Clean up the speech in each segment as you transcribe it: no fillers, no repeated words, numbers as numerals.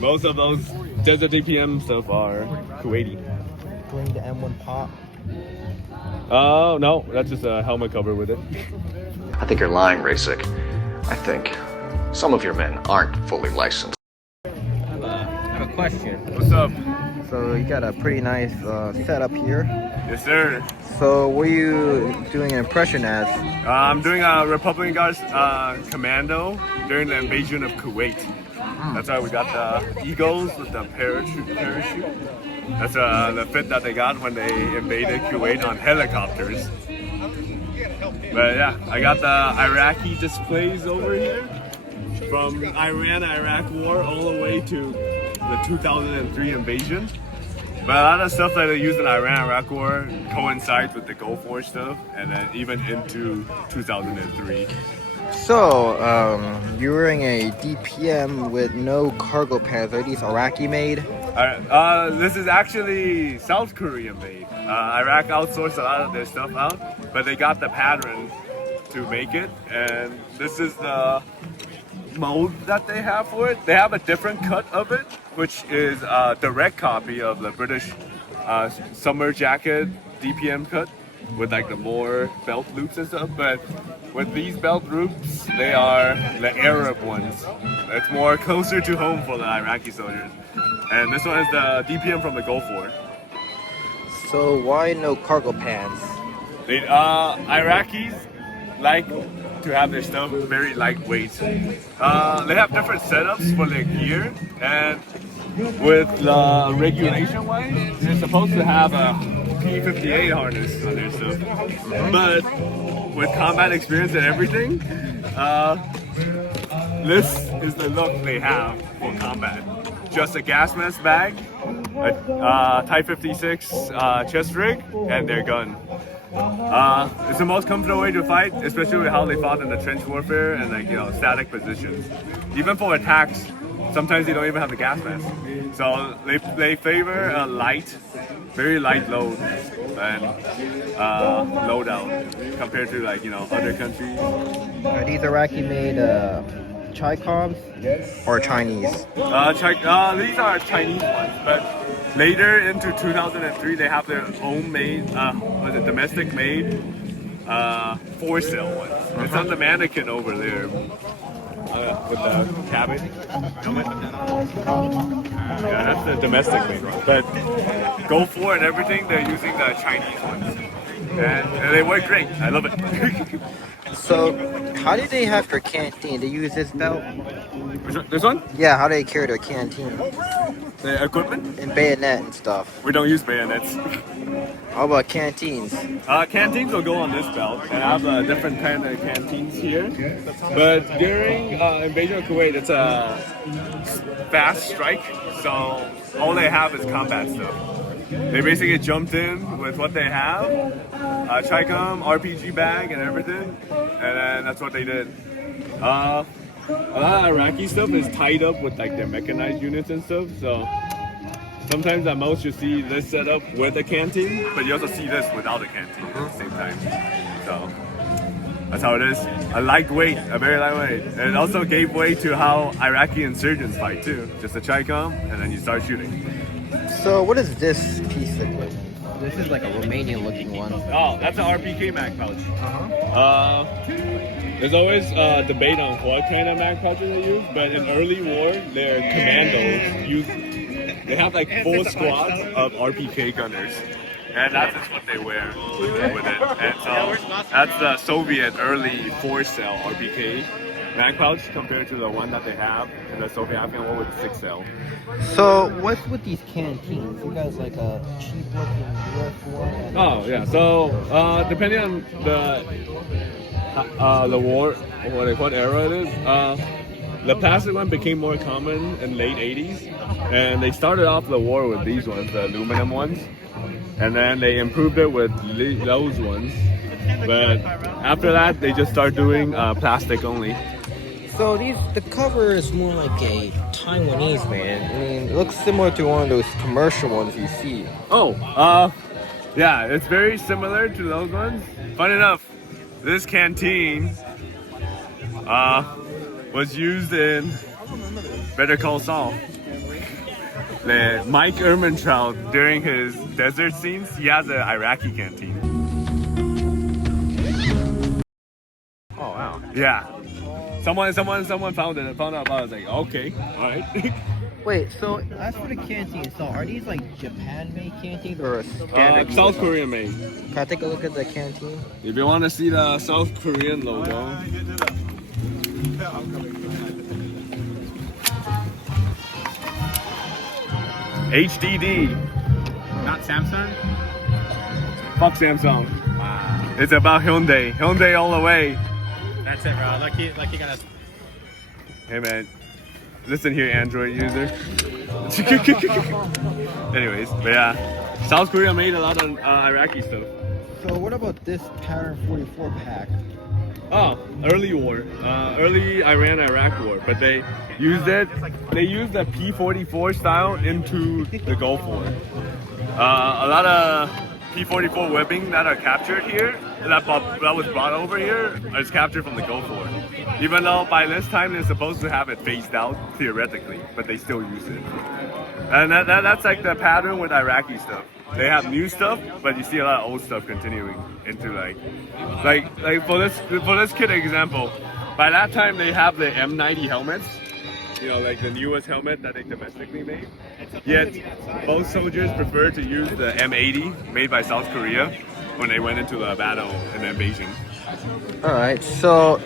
Most of those Desert DPM stuff are Kuwaiti. Doing the M1 pop. Oh, no, that's just a helmet cover with it. I think you're lying, Rasik. I think some of your men aren't fully licensed. I have a question. What's up? So you got a pretty nice setup here. Yes, sir. So what are you doing an impression as? I'm doing a Republican Guards commando during the invasion of Kuwait. That's why we got the Eagles with the parachute. That's the fit that they got when they invaded Kuwait on helicopters. But yeah, I got the Iraqi displays over here from Iran-Iraq war all the way to the 2003 invasion. But a lot of stuff that they used in the Iran-Iraq war coincides with the Gulf War stuff, and then even into 2003. So, you're wearing a DPM with no cargo pants. Are these Iraqi made? This is actually South Korean made. Iraq outsourced a lot of their stuff out, but they got the pattern to make it, and this is the mold that they have for it. They have a different cut of it, which is a direct copy of the British summer jacket DPM cut with like the more belt loops and stuff. But with these belt loops, they are the Arab ones. It's more closer to home for the Iraqi soldiers. And this one is the DPM from the Gulf War. So why no cargo pants? Iraqis like to have their stuff very lightweight. They have different setups for their gear, and with the regulation wise, they're supposed to have a P58 harness on their stuff. But with combat experience and everything, this is the look they have for combat. Just a gas mask bag, a Type 56 chest rig, and their gun. It's the most comfortable way to fight, especially with how they fought in the trench warfare and static positions. Even for attacks, sometimes they don't even have the gas mask. So they favor a very light load and loadout compared to other countries. Are these Iraqi made Chi-Coms or Chinese? These are Chinese ones, but later into 2003 they have their own made, domestic made 4-cell ones. It's on the mannequin over there with the cabin. Yeah, that's the domestic made one. But Gulf War and everything, they're using the Chinese ones. And they work great. I love it. So, how do they have their canteen? They use this belt? This one? Yeah, how do they carry their canteen? The equipment? And bayonet and stuff. We don't use bayonets. How about canteens? Canteens will go on this belt, and I have different kind of canteens here. But during invasion of Kuwait, it's a fast strike, so all they have is combat stuff. They basically jumped in with what they have, Chi-Com, RPG bag, and everything, and then that's what they did. A lot of Iraqi stuff is tied up with their mechanized units and stuff, so sometimes at most you see this setup with a canteen, but you also see this without a canteen at the same time. So that's how it is. A very lightweight. And it also gave way to how Iraqi insurgents fight too. Just a Chi-Com, and then you start shooting. So what is this piece look like? This is like a Romanian looking one. Oh, that's an RPK mag pouch. There's always debate on what kind of mag pouches they use, but in early war, their commandos they have full squads of RPK gunners. And that's just what they wear with it. And so that's the Soviet early 4-cell RPK mag pouch compared to the one that they have in the Soviet Afghan war with 6-cell. So what's with these canteens? You guys like a cheap looking US one? Oh yeah. So depending on the war, what era it is, the plastic one became more common in late 80s, and they started off the war with these ones, the aluminum ones, and then they improved it with those ones. But after that, they just start doing plastic only. So the cover is more like a Taiwanese, man. I mean, it looks similar to one of those commercial ones you see. Oh, yeah, it's very similar to those ones. Fun enough, this canteen was used in Better Call Saul. the Mike Ehrmantraut during his desert scenes, he has an Iraqi canteen. Oh wow. Yeah. Someone found out about it. I was like, okay, all right. Wait, so as for the canteens, so are these like Japan-made canteens or a standard? South Korean made. Can I take a look at the canteen? If you want to see the South Korean logo. HDD. Not Samsung? Fuck Samsung. Wow. It's about Hyundai. Hyundai all the way. That's it, bro. Lucky got us. Hey man, listen here, Android user. Anyways, but yeah, South Korea made a lot of Iraqi stuff. So what about this pattern 44 pack? Oh, early war, early Iran-Iraq war, but they used it. They used the P-44 style into the Gulf War. A lot of P-44 webbing that are captured here, that was brought over here, is captured from the Gulf War. Even though by this time they're supposed to have it phased out theoretically, but they still use it. And that's like the pattern with Iraqi stuff. They have new stuff, but you see a lot of old stuff continuing into like for this kid example, by that time they have the M90 helmets, you know, like the newest helmet that they domestically made. Yet most soldiers prefer to use the M80 made by South Korea when they went into the battle and the invasion. All right, so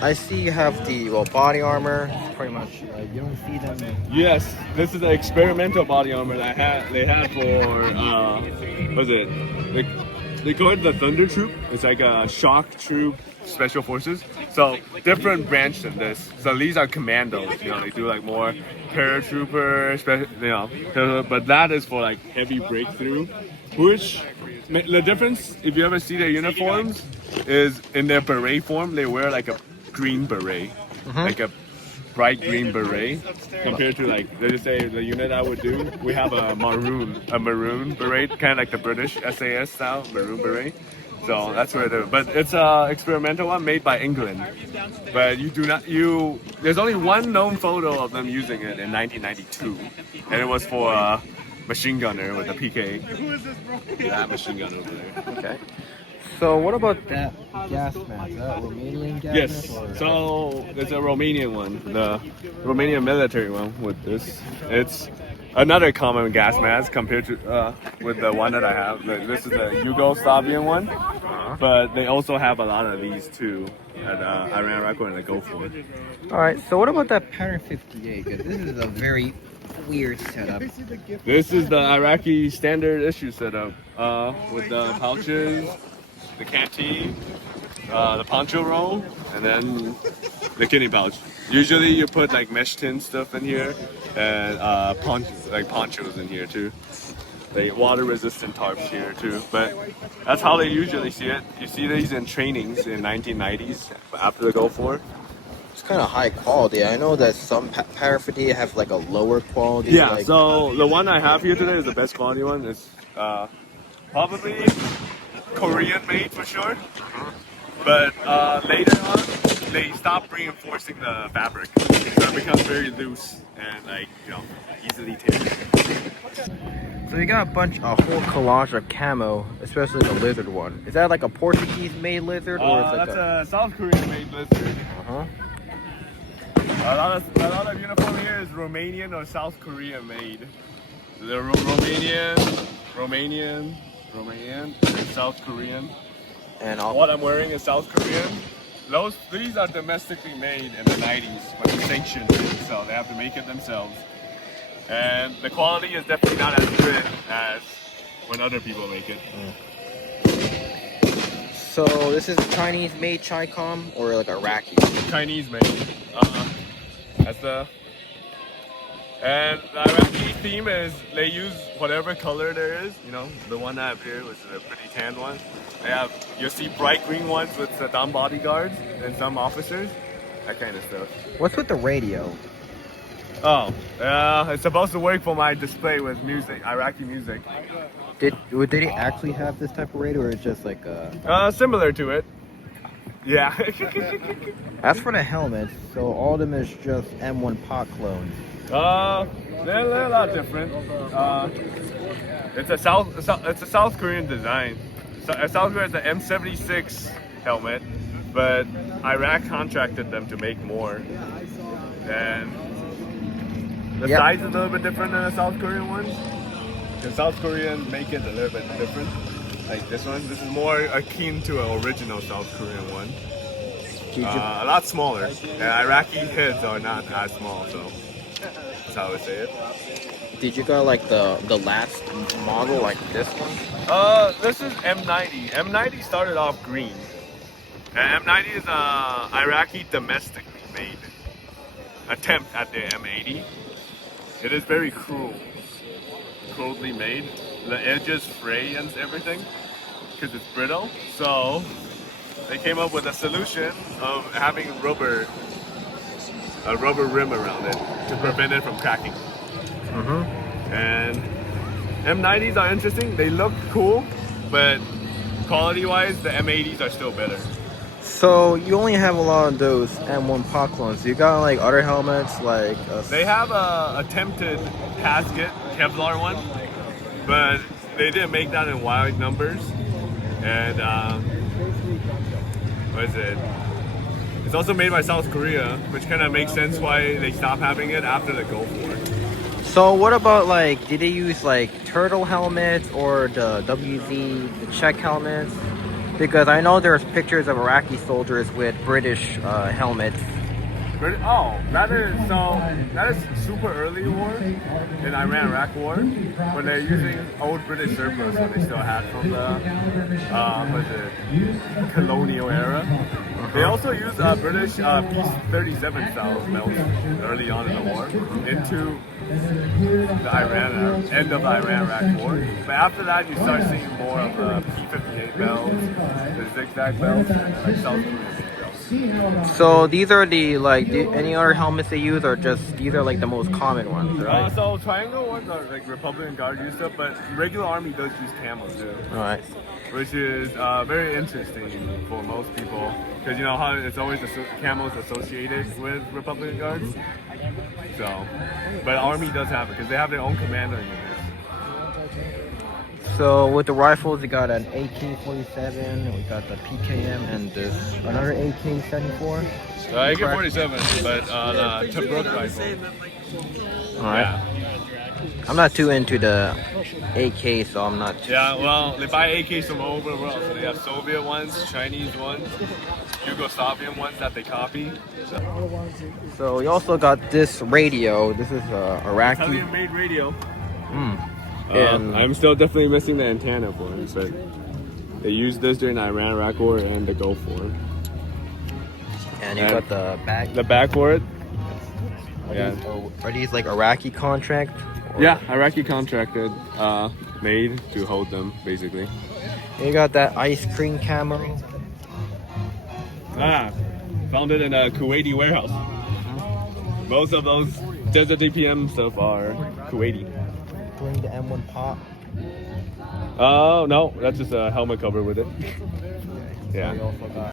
I see you have the body armor. Pretty much, you don't see them. Yes, this is the experimental body armor that they had for what's it? They call it the Thunder Troop. It's like a shock troop special forces. So different branch than this. So these are commandos. You know, they do like more paratrooper, but that is for like heavy breakthrough. Which the difference, if you ever see their uniforms, is in their beret form they wear like a green beret, like a bright green beret, compared to like, let's just say the unit I would do, we have a maroon beret, kind of like the British SAS style maroon beret. So that's what I do. But it's a experimental one made by England. But there's only one known photo of them using it in 1992, and it was for a machine gunner with a PK. That machine gun over there. Okay. So what about that gas mask? Is that a Romanian gas Yes, mask? Or? so there's a Romanian one, the Romanian military one with this. It's another common gas mask compared to with the one that I have. This is the Yugoslavian one, but they also have a lot of these too at Iran, Iraq, and the Gulf War. All right, so what about that pattern 58? 'Cause this is a very weird setup. This is the Iraqi standard issue setup with the pouches, the canteen, the poncho roll, and then the kidney pouch. Usually you put like mesh tin stuff in here and ponchos in here too. The water resistant tarps here too, but that's how they usually see it. You see these in trainings in 1990s after the Gulf War. It's kind of high quality. I know that some pattern 58 have like a lower quality. Yeah, like... so the one I have here today is the best quality one. It's probably Korean made for sure, but later on they stopped reinforcing the fabric, so it becomes very loose and easily tear. So you got a whole collage of camo, especially the lizard one. Is that like a Portuguese-made lizard, or is it that's a South Korean-made lizard. A lot of uniform here is Romanian or South Korean made. The Romanian, and South Korean. And what I'm wearing is South Korean. These are domestically made in the 90s, but they're sanctioned, so they have to make it themselves. And the quality is definitely not as good as when other people make it. So this is Chinese-made Chi-Com or like Iraqi? Chinese made. And the Iraqi theme is they use whatever color there is. You know, the one I have here was a pretty tan one. You'll see bright green ones with Saadam bodyguards and some officers, that kind of stuff. What's with the radio? Oh, it's supposed to work for my display with music, Iraqi music. Did they actually have this type of radio, or it's just like similar to it. Yeah. As for the helmets, so all of them is just M1 pot clones. They're a lot different. It's a South Korean design. South Korea has the M76 helmet, but Iraq contracted them to make more. And the size is a little bit different than the South Korean ones. The South Korean make it a little bit different. Like this one. This is more akin to an original South Korean one. A lot smaller. And Iraqi heads are not as small, so that's how I would say it. Did you got like the last model, like this one? This is M90. M90 started off green. And M90 is Iraqi domestically made attempt at the M80. It is very crudely made. The edges fray and everything because it's brittle. So they came up with a solution of having a rubber rim around it to prevent it from cracking. And M90s are interesting. They look cool, but quality-wise, the M80s are still better. So you only have a lot of those M1 POC clones. You got like other helmets, like They have a attempted casket Kevlar one, but they didn't make that in wide numbers. And what is it? It's also made by South Korea, which kind of makes sense why they stopped having it after the Gulf War. So what about like, did they use like turtle helmets or the WZ, the Czech helmets? Because I know there's pictures of Iraqi soldiers with British helmets. That is super early war in Iran-Iraq war when they're using old British surplus that they still had from the colonial era. They also used British P-37 style belts early on in the war into the end of the Iran-Iraq war. But after that, you start seeing more of the P-58 belts, the zigzag belts, like South Korean belts. So these are any other helmets they use, or just these are like the most common ones, right? So triangle ones are like Republican Guard use stuff, but regular Army does use camos too. Alright. Which is very interesting for most people, because you know how it's always camos associated with Republican Guards. So, but Army does have it because they have their own commander units. So with the rifles, we got an AK-47, we got the PKM, and this another AK-74. AK-47, but Tobruk rifle. Alright. Yeah. I'm not too into the AK, so I'm not. Yeah, well, they buy AKs from all over the world. So they have Soviet ones, Chinese ones, Yugoslavian ones that they copy. So we also got this radio. This is Iraqi. Italian-made radio. And I'm still definitely missing the antenna for it, but they used this during the Iran-Iraq War and the Gulf War. And you got the back. The back for it. Are these like Iraqi contract? Yeah, Iraqi contracted, made to hold them, basically. You got that ice cream camo. Found it in a Kuwaiti warehouse. Most of those Desert DPM stuff are Kuwaiti. Doing the M1 pop. Oh, no, that's just a helmet cover with it. Yeah. We also got